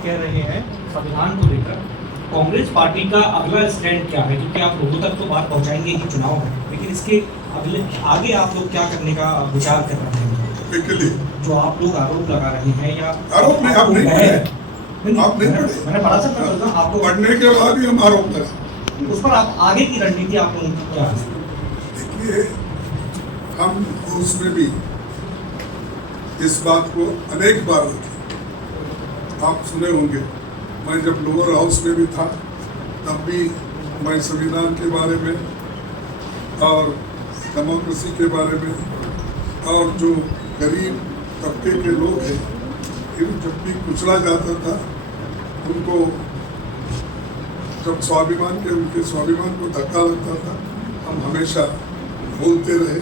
आप कह रहे हैं संविधान को लेकर कांग्रेस पार्टी का अगला स्टैंड क्या है, क्योंकि आप लोगों तक तो बात पहुंचाएंगे कि चुनाव है, लेकिन इसके अगले आगे आप लोग क्या करने का विचार कर रहे हैं? जो आप लोग आरोप लगा रहे हैं या आरोप नहीं, आप नहीं पढ़े, आप नहीं पढ़े, मैंने पढ़ा सकता हूँ आपको पढ़ने के बाद ही हम आरोप लगा। उस पर आप आगे की रणनीति आप लोगों की क्या है? देखिए, हम उसमें भी इस बात को अनेक बार रखे, आप सुने होंगे। मैं जब लोअर हाउस में भी था तब भी मैं संविधान के बारे में और डेमोक्रेसी के बारे में और जो गरीब तबके के लोग हैं जब भी कुचला जाता था, उनको जब उनके स्वाभिमान को धक्का लगता था, हम हमेशा बोलते रहे,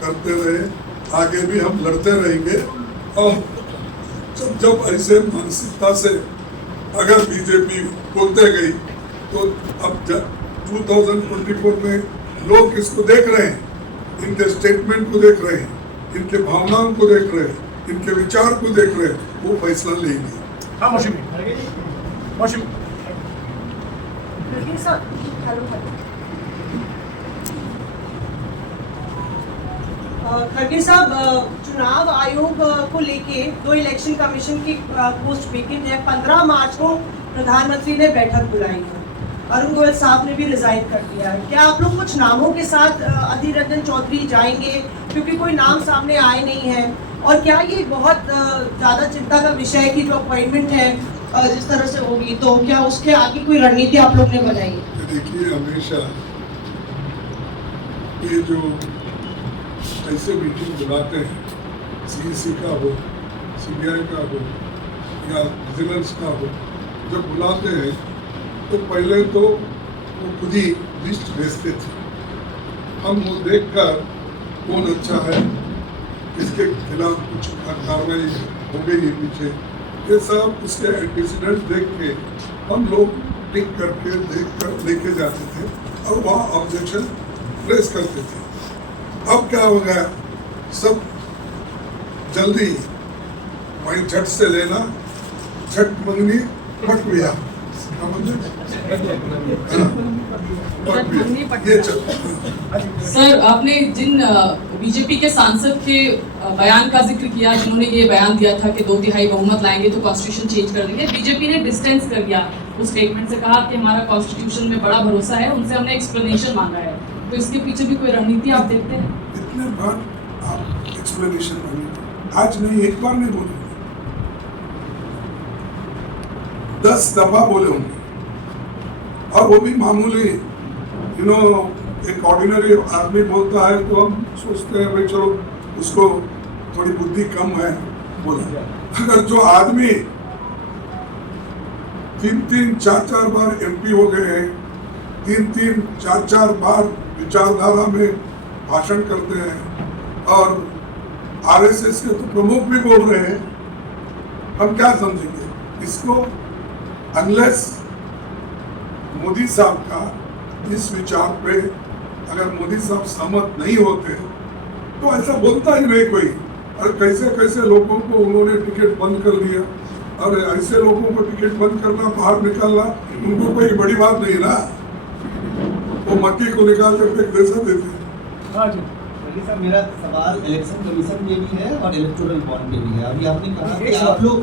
करते रहे, आगे भी हम लड़ते रहेंगे। और जब ऐसे मानसिकता से अगर बीजेपी बोलते गई तो अब 2024 में लोग इसको देख रहे हैं, इनके स्टेटमेंट को देख रहे हैं, इनके भावनाओं को देख रहे हैं, इनके विचार को देख रहे हैं, वो फैसला लेंगे। हाँ मौसमी खड़गे साहब, चुनाव आयोग को लेके दो इलेक्शन कमीशन की पोस्ट वेकेंट है। 15 मार्च को प्रधानमंत्री ने बैठक बुलाई है, अरुण गोयल साहब ने भी रिजाइन कर दिया है। क्या आप लोग कुछ नामों के साथ अधीर रंजन चौधरी जाएंगे, क्योंकि कोई नाम सामने आए नहीं है? और क्या ये बहुत ज़्यादा चिंता का विषय है कि जो अपॉइंटमेंट है जिस तरह से होगी, तो क्या उसके आगे कोई रणनीति आप लोग ने बनाई है? देखिए, हमेशा ये जो ऐसे मीटिंग बुलाते हैं, सीईसी का हो, सीबीआई का हो या विजिलेंस का हो, जब बुलाते हैं तो पहले तो वो खुद ही लिस्ट भेजते थे। हम वो देखकर कौन अच्छा है, किसके खिलाफ कुछ कार्रवाई हो गई है पीछे, ये सब उसके एंटीसीडेंट देख के हम लोग टिक करके देख कर लेके जाते थे और वहाँ ऑब्जेक्शन रेस करते थे। अब क्या हो गया, सब जल्दी वही झट से लेना, झट मंगनी, फट गया, ये सर, आपने जिन बीजेपी के सांसद के बयान का जिक्र किया, जिन्होंने ये बयान दिया था कि 2/3 बहुमत लाएंगे तो कॉन्स्टिट्यूशन चेंज कर देंगे, बीजेपी ने डिस्टेंस कर दिया उस स्टेटमेंट से, कहा कि हमारा कॉन्स्टिट्यूशन में बड़ा भरोसा है, उनसे हमने एक्सप्लेनेशन मांगा है। तो इसके पीछे भी कोई रणनीति आप देखते हैं? इतने बार आप एक्सप्लेनेशन मांगे, आज नहीं, एक बार नहीं बोले, 10 दफा बोले होंगे, और वो भी मामूली। एक ऑर्डिनरी आदमी बोलता है तो हम सोचते हैं भाई चलो उसको थोड़ी बुद्धि कम है बोला। अगर जो आदमी 3-3, 4-4 बार एमपी हो गए हैं, 3-3, 4-4 बार विचारधारा में भाषण करते हैं और आरएसएस के तो प्रमुख भी बोल रहे हैं, हम क्या समझेंगे इसको? अनलेस मोदी साहब का इस विचार पे अगर मोदी साहब सहमत नहीं होते तो ऐसा बोलता ही नहीं कोई। और कैसे कैसे लोगों को उन्होंने टिकट बंद कर दिया, और ऐसे लोगों को टिकट बंद करना, बाहर निकालना उनको कोई बड़ी बात नहीं ना, वो मक्की को निकाल करके पैसा देते हैं। हाँ जी सर, मेरा सवाल इलेक्शन कमीशन में भी है और इलेक्टोरल बॉन्ड में भी है। अभी आपने कहा कि आप लोग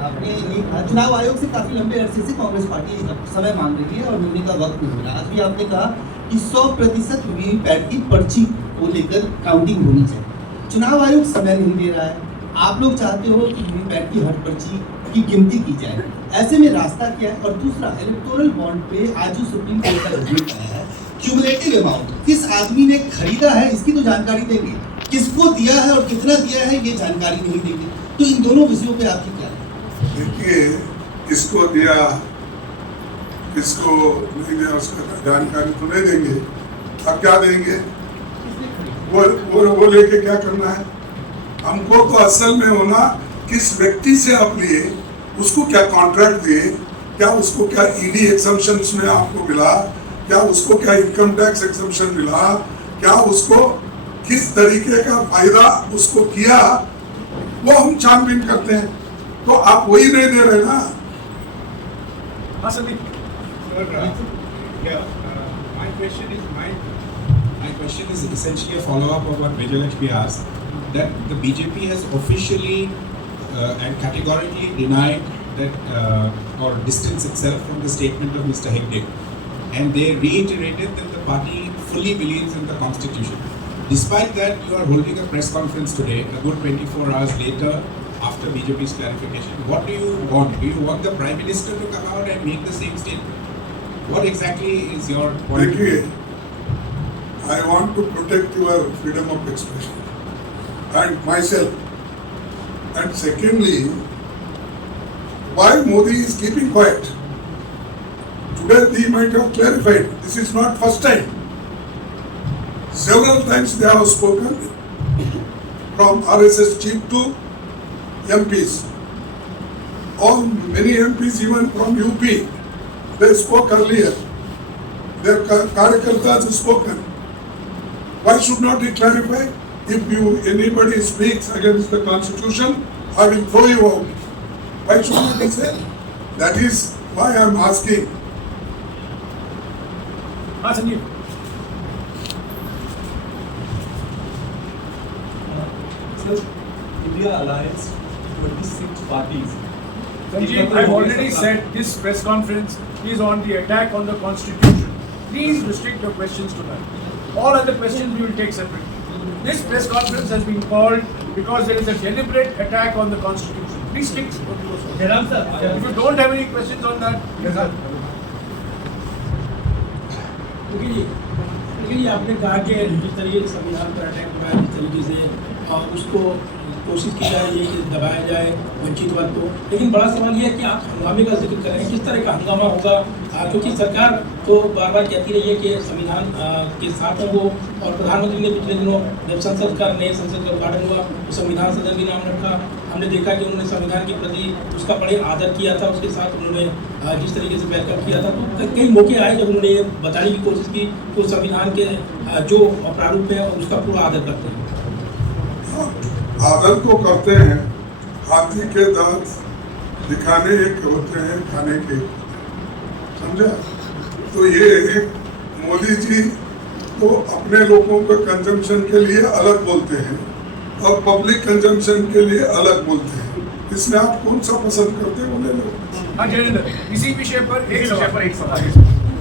आपने ये चुनाव आयोग से काफी लंबे अरसे से कांग्रेस पार्टी समय मांग रही है और मिलने का वक्त नहीं मिला। आज भी आपने कहा कि 100% वीवीपैट की पर्ची को लेकर काउंटिंग होनी चाहिए। चुनाव आयोग समय नहीं दे रहा है, आप लोग चाहते हो कि वीवीपैट की हर पर्ची की गिनती की जाए, ऐसे में रास्ता क्या है? और दूसरा, इलेक्टोरल बॉन्ड पे आज जो सुप्रीम कोर्ट का जजमेंट आया है, क्यूमुलेटिव अमाउंट किस आदमी ने खरीदा है इसकी तो जानकारी देंगे, किसको दिया है और कितना दिया है ये जानकारी नहीं देंगे। तो इन दोनों विषयों पे आपकी क्या है? देखिए, किसको दिया किसको नहीं दिया उसका जानकारी तो नहीं देंगे। अब क्या देंगे? वो लेके क्या करना है? हमको तो असल में होना किस व्यक्ति से आप लिए, उसको क्या कॉन्ट्रैक्ट दिए, क्या उसको क्या ईडी एक्सम्पशन में आपको मिला, क्या उसको क्या इनकम टैक्स एक्सम्पशन मिला, क्या उसको किस तरीके का फायदा उसको किया, वो हम छानबीन करते हैं। तो आप वही नहीं दे रहे ना। हाँ Sandeep. My question is essentially a follow-up of what Vijayalakshmi asked, that the BJP has officially and categorically denied that or distanced itself from the statement of Mr. Hegde, and they reiterated that the party fully believes in the constitution. Despite that, you are holding a press conference today, a good 24 hours later, after BJP's clarification. What do you want? Do you want the Prime Minister to come out and make the same statement? What exactly is your point? देखिए, I want to protect your freedom of expression and myself. And secondly, why Modi is keeping quiet? Today he might have clarified. This is not first time. Several times they have spoken from RSS chief to MPs. All many MPs even from UP, they spoke earlier. Their Karyakartas have spoken. Why should not he clarify? If anybody speaks against the constitution, I will throw you out. Why should not he say? That is why I am asking. हाँ Sandeep. Sir, India alliance, 26 parties. Sanjeev, I've already said this press conference is on the attack on the constitution. Please restrict your questions to that. All other questions we will take separately. This press conference has been called because there is a deliberate attack on the constitution. Please stick to those. If you don't have any questions on that, देखिए ये आपने कहा कि जिस तरीके से संविधान पर अटैक हुआ है, जिस तरीके से उसको कोशिश की जा रही है कि दबाया जाए वंचित वर्ग को, लेकिन बड़ा सवाल ये है कि आप हंगामे का जिक्र कर रहे हैं, किस तरह का हंगामा होगा? क्योंकि सरकार तो बार बार कहती रही है कि संविधान के साथ है वो, और प्रधानमंत्री ने पिछले दिनों जब नए संसद का उद्घाटन हुआ तो संविधान सदन भी नाम रखा। हमने देखा कि उन्होंने संविधान के प्रति उसका बड़े आदर किया था, उसके साथ उन्होंने जिस तरीके से वेलकम किया था, तो कई मौके आए जब उन्होंने ये बताने की कोशिश की तो संविधान के जो प्रारूप है उसका पूरा आदर करते हैं। आदर तो करते हैं, हाथी के दांत दिखाने एक होते हैं, खाने के, समझा? तो ये मोदी जी तो अपने लोगों के कंजम्पशन के लिए अलग बोलते हैं और पब्लिक कंजम्पशन के लिए अलग बोलते हैं। इसमें आप कौन सा पसंद करते हैं बोले लोग? हाँ जयेंद्र, इसी विषय पर एक सवाल।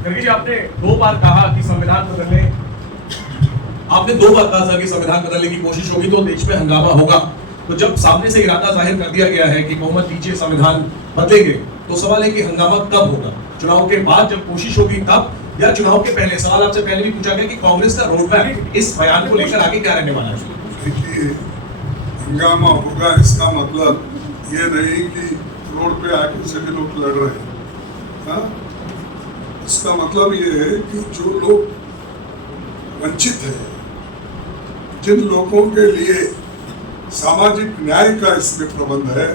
खड़गे जी, आपने 2 बार कहा कि संविधान बदलने, आपने 2 बार कहा सर कि संविधान बदलने की कोशिश होगी तो देश में हंगामा होगा। तो जब सामने से इरादा जाहिर कर दिया गया है कि बहुमत दीजिए, संविधान बदलेंगे, तो सवाल है कि हंगामा कब होगा? चुनाव के बाद जब कोशिश होगी तब, या चुनाव के पहले? सवाल आपसे पहले भी पूछा गया कि कांग्रेस का रोड मैप इस बयान को लेकर आगे क्या रहने वाला है? देखिए, हंगामा होगा इसका मतलब ये नहीं कि रोड पे आके सभी लोग लड़ रहे हैं। हाँ? इसका मतलब ये है कि जो लोग वंचित हैं, जिन लोगों के लिए सामाजिक न्याय का इसमें प्रबंध है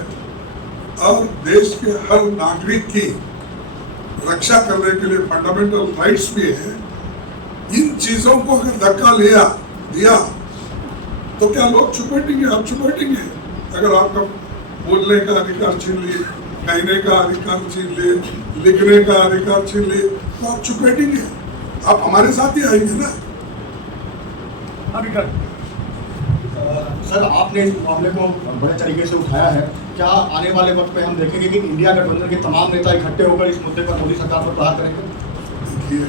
और देश के हर नागरिक की रक्षा करने के लिए फंडामेंटल राइट्स भी है, इन चीजों को अगर धक्का दिया तो क्या लोग चुपेटेंगे? आप चुपेटेंगे। अगर आपका बोलने का अधिकार छीन लिए, कहने का अधिकार छीन लिए, लिखने का अधिकार छीन लिए, तो आप चुपेटेंगे। आप हमारे साथ ही आएंगे ना। सर, आपने इस मामले को बड़े तरीके से उठाया है। क्या आने वाले वक्त में हम देखेंगे कि इंडिया गठबंधन के तमाम नेता इकट्ठे होकर इस मुद्दे पर मोदी सरकार पर प्रहार करेंगे? देखिए,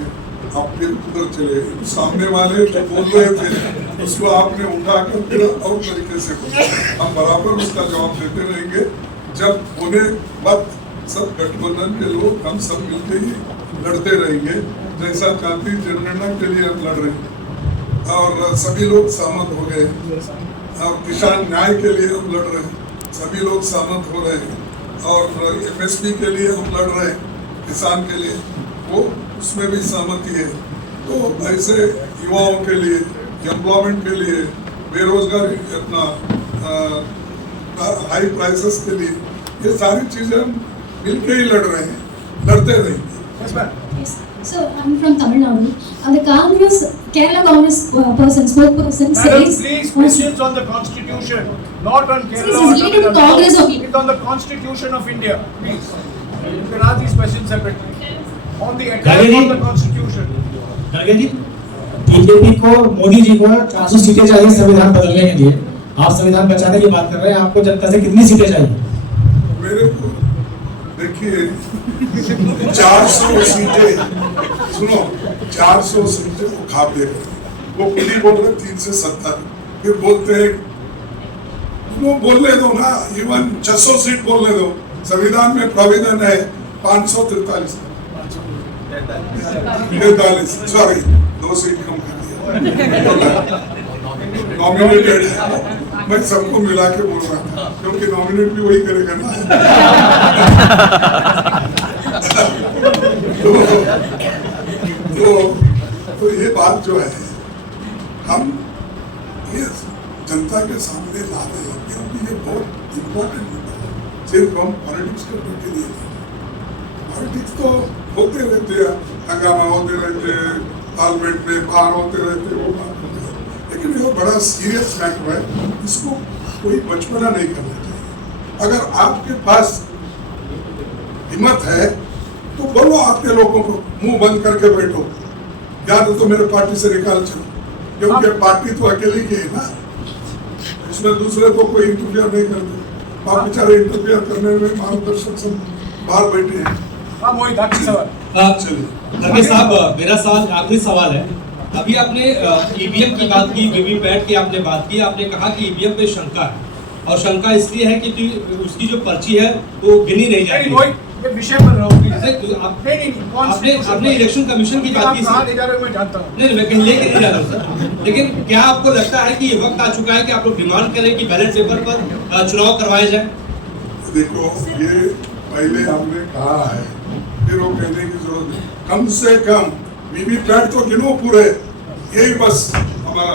आप फिर उधर चले, सामने वाले जो बोल रहे थे उसको आपने उठाकर फिर और तरीके से बोला। हम बराबर उसका जवाब देते रहेंगे। जब होने वक्त सब गठबंधन के लोग हम सब मिलकर ही लड़ते रहेंगे, जैसा जाति जनगणना के लिए हम लड़ रहे हैं और सभी लोग सहमत हो गए, और किसान न्याय के लिए हम लड़ रहे हैं, सभी लोग सहमत हो रहे हैं, और एमएसपी के लिए हम लड़ रहे हैं, किसान के लिए, वो उसमें भी सहमति है। तो ऐसे युवाओं के लिए, एम्प्लॉयमेंट के लिए, बेरोजगारी, अपना हाई प्राइसेस के लिए, ये सारी चीजें हम मिलके ही लड़ रहे हैं, लड़ते रहेंगे। So I'm from Tamil Nadu. The Congress, Kerala Congress spokesperson Madam, says. please, questions on the Constitution, not on Kerala. This is related to Congress only. It's on the Constitution of India, please. You can ask these questions separately. On the attack on the Constitution. खड़गे जी, BJP को, मोदी जी को 400 सीटें चाहिए संविधान बदलने के लिए। आप संविधान बचाने की बात कर रहे हैं, आपको जनता से कितनी सीटें चाहिए? मेरे को देखिए 400 सीटें, सुनो 400 सीटें वो खाते हैं, वो खुद ही बोल रहे 3 से 70, फिर बोलते हैं वो बोलने दो ना, इवन 600 सीट बोलने दो, संविधान में प्राविधान है 543 सॉरी 2 सीट कम कर दिया, नॉमिनेटेड है, मैं सबको मिला के बोल रहा था क्योंकि नॉमिनेट भी वही करेगा ना। तो ये बात जो है हम ये जनता के सामने ला रहे हैं क्योंकि ये बहुत इम्पोर्टेंट मुद्दा है, सिर्फ हम पॉलिटिक्स करने के लिए नहीं। पॉलिटिक्स तो होते रहते हैं, हंगामा होते रहते हैं, पार्लियामेंट में बाहर होते रहते हैं, वो बात होती है, लेकिन ये बड़ा सीरियस मैटर है, इसको कोई बचपना नहीं करना चाहिए। अगर आपके पास हिम्मत है तो बोलो आपके लोगों को, मुंह बंद करके बैठो, या तो मेरे पार्टी से निकाल चलो, क्योंकि पार्टी तो अकेली की है ना, इसमें दूसरे को कोई इंटरफियर नहीं करते। आप बेचारे इंटरफियर करने में मार्गदर्शक सब बाहर बैठे हैं। मोहित, आपकी सवाल। चलिए खड़गे साहब, मेरा सवाल आखिरी सवाल है। अभी आपने ईवीएम की बात की, वीवीपैट की आपने बात की, आपने कहा कि ईवीएम पे शंका है, और शंका इसलिए है कि उसकी जो पर्ची है वो गिनी नहीं जाती। ये विषय पर रहो प्लीज। आपने इलेक्शन कमीशन की बात की, कहाँ ले जा रहे हो मैं जानता हूँ। नहीं मैं कहीं लेके नहीं जा रहा हूँ सर, लेकिन क्या आपको लगता है कि ये वक्त आ चुका है कि आप लोग डिमांड करें कि बैलेट पेपर पर चुनाव करवाए जाए? देखो ये पहले हमने कहा है, फिर वो कहने की जरूरत नहीं, कम से कम वीवीपैट तो गिनो पूरे, यही बस हमारा